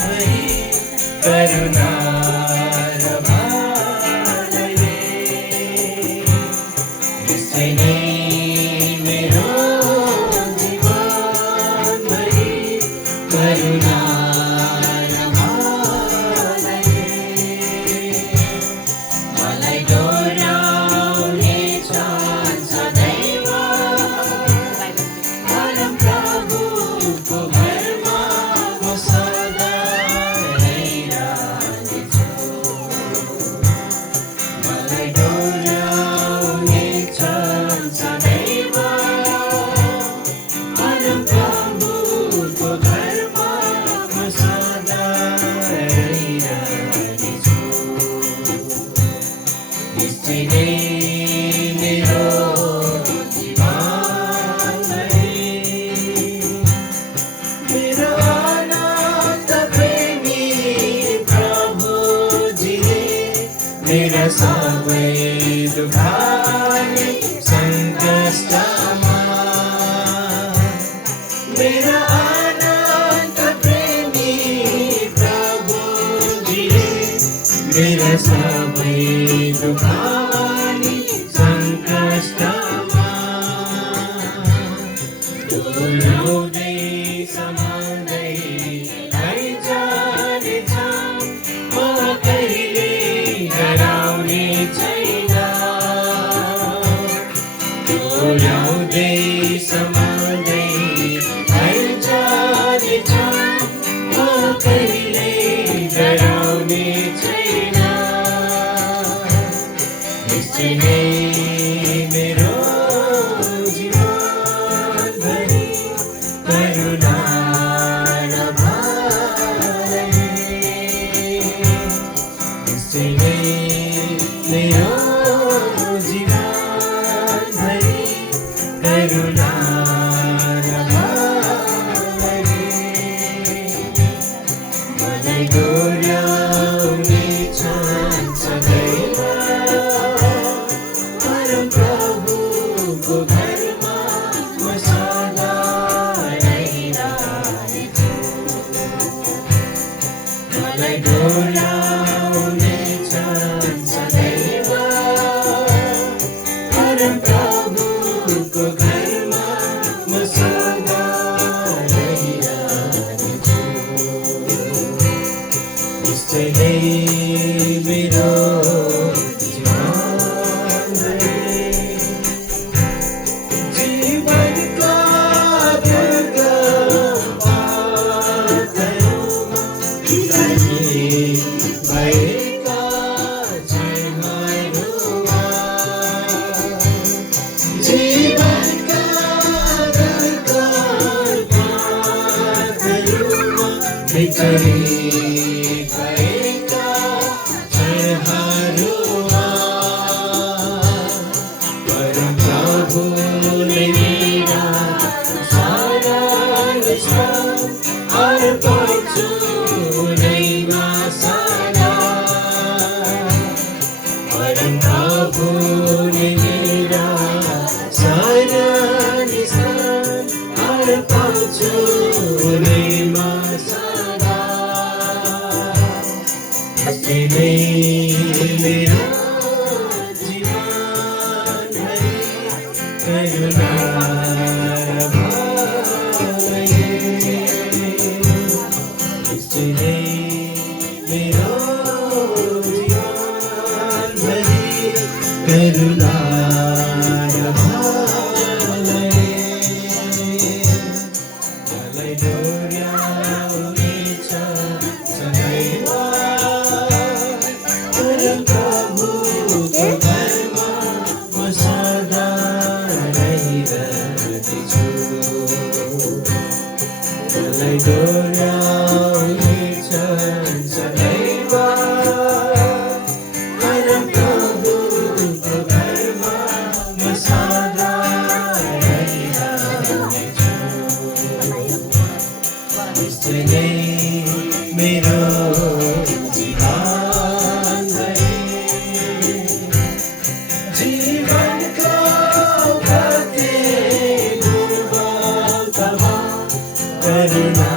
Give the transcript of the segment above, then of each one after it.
भई करुणा र भालले यसै नै मेरो जीवन भई करुणा र भालले मलाई डोर्याउने छन् सदैव परम प्रभुको घरमा म सदा रहिरहनेछु। मलाई डोर्याउने छन् सदैव परम प्रभुको घरमा म सदा रहिरहनेछु। यसै नै मेरो जीवन भई मेरो अनन्त प्रेमी प्रभुजीले मेरा सबै दुःखले सङ्कष्टमा मेरा अनन्त प्रेमी प्रभुजीले मेरा सबै दुःखले सङ्कष्टमा डोर्याउँदै सम्हाल्दै लैजानेछ म कहिले डराउने छैन। डोर्याउँदै सम्हाल्दै लैजानेछ म कहिले डराउने छैन। यसै नै मेरो जीवन भई करुणा र भालले यसै नै मेरो जीवन भई करुणा र भालले मलाई डोर्याउने छन् सदैव परम प्रभुको घरमा म सदा रहिरहनेछु। मलाई डोर्याउने छन् सदैव परम प्रभुको घरमा म सदा रहिरहनेछु। यसै नै मेरो जीवन भई जीवनका दुर्गम बाटोमा बिरामी भएका क्षणहरूमा जीवनका दुर्गम बाटोमा बिरामी भएका क्षणहरूमा परम प्रभुले मेरा सारा अर्पणछु उनैमा सदा। परम प्रभुले मेरा सारा अर्पणछु उनैमा सदा। यसै नै मेरो जीवन भई करुणा र भालले यसै नै मेरो जीवन भई करुणा र भालले मलाई डोर्याउने छ सदैव परम प्रभुको घरमा म सदा रहिरहनेछु। मलाई डोर्याउने छन् सदैव परम प्रभुको घरमा म सदा रहिरहनेछु। यसै नै मेरो जीवन भई जीवनको प्रत्येक दुर्बलतामा करुणा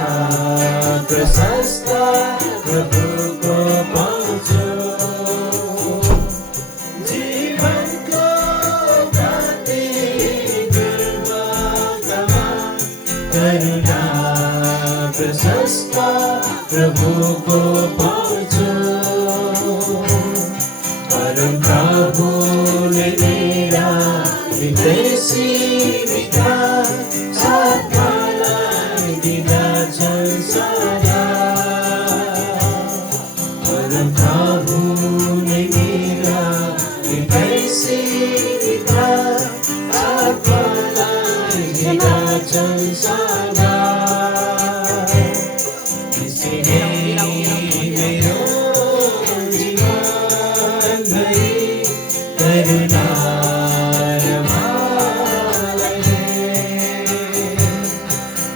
प्रशस्त प्रभुको पाउँछु जीवनको कति दुर्गममा करुणा प्रशस्त प्रभुको पाउँछु परम प्रभुले मेरा विदेशी विधा साथलाई दिँदछन् सदा परम प्रभुले मेरा विदेशी विधा साथलाई दिँदछन् सदा त्यसैले मेरो जीवनभरि करुणा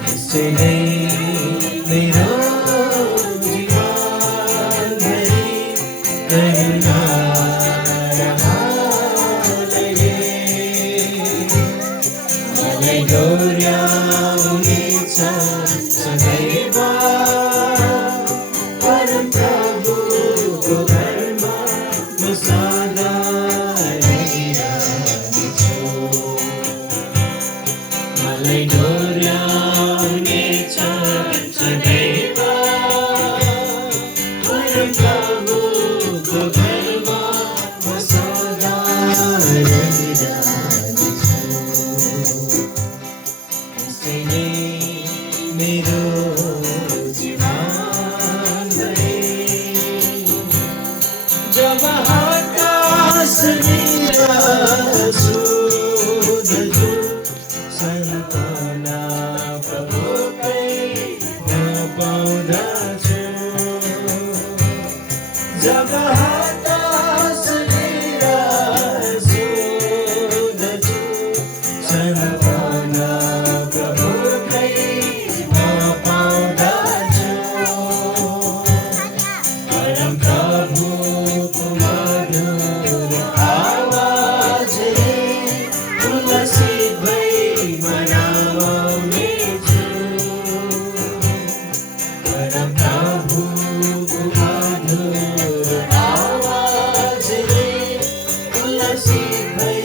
त्यसैले मेरो जीवनभरि करुणा मलाई डोर्याउनेछ सदैव परम प्रभुको घरमा म सदा रहिरहनेछु मलाई डोर्याउनेछ सदैव परम प्रभुको घरमा म सदा रहिरहनेछु त्यसैले मेरो जीवनभरि जब आकाशतिर सुँध्छु सन्तना प्रभुकै पाउँदछु जब आकाशतिर सुँध्छु सन्तना प्रभुकै पाउँदछु परम प्रभुको मधुर आवाजले उल्लसित भई मनाउनेछु परम प्रभुको मधुर आवाजले उल्लसित भई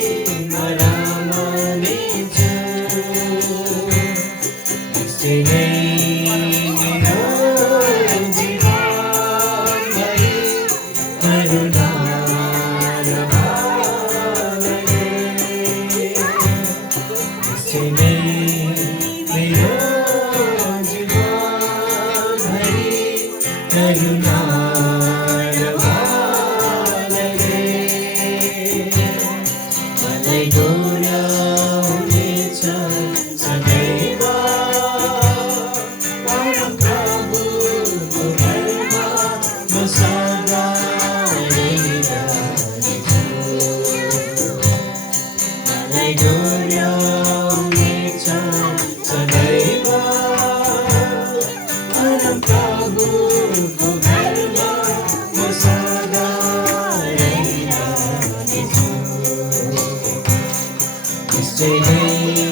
मनाउनेछु त्यसैले मेरो जीवनभरि करुणा त्यसैले मेरो जीवनभरि करुणा मलाई डोर्याउनेछ सदैव परम प्रभुको घरमा म सदा रहिरहनेछु मलाई डोर्याउनेछ सदैव परम प्रभुको घरमा म सदा रहिरहनेछु त्यसैले